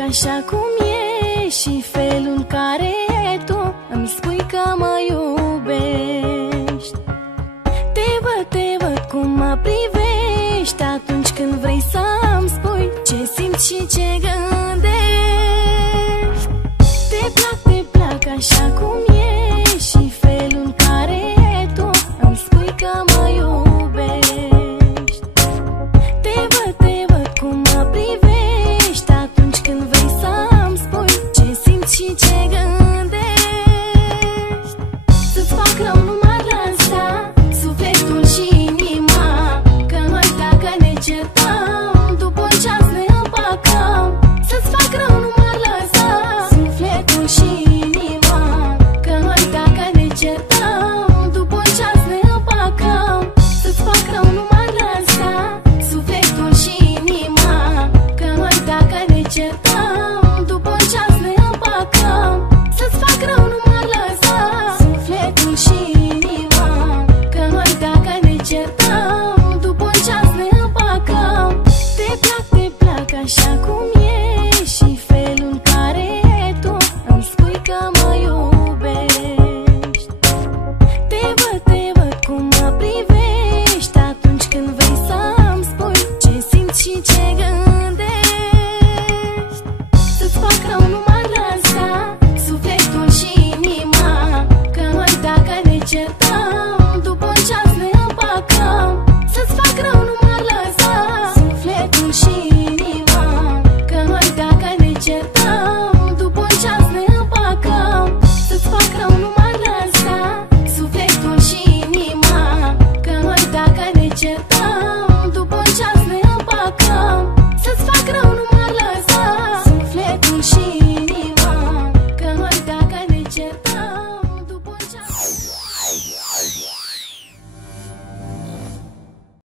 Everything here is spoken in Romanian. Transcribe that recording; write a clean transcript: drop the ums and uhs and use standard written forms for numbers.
așa cum e și felul în care tu îmi spui că mă iubești. Te văd cum mă privești atunci când vrei să-mi spui ce simți și ce gândești. Te plac așa cum e și felul în care tu îmi spui că mă iubești. Te văd cum mă privești atunci când vrei să-mi spui ce simți și ce gândești. Să-ți fac rău nu m-ar lăsa sufletul și inima, că noi dacă ne certăm după un ceas ne împăcăm. Să-ți fac rău nu m-ar lăsa sufletul și inima, că noi dacă ne certăm după un ceas ne împăcăm. Să-ți fac rău nu m-ar lăsa sufletul și inima, că noi dacă ne certăm după un ceas ne împăcăm. Să-ți fac rău nu m-ar lăsa sufletul și inima, că noi dacă ne certăm după un ceas ne împăcăm. Te plac așa cum e și felul în care tu îmi spui că mă iubești. Te văd cum mă privești atunci când vrei să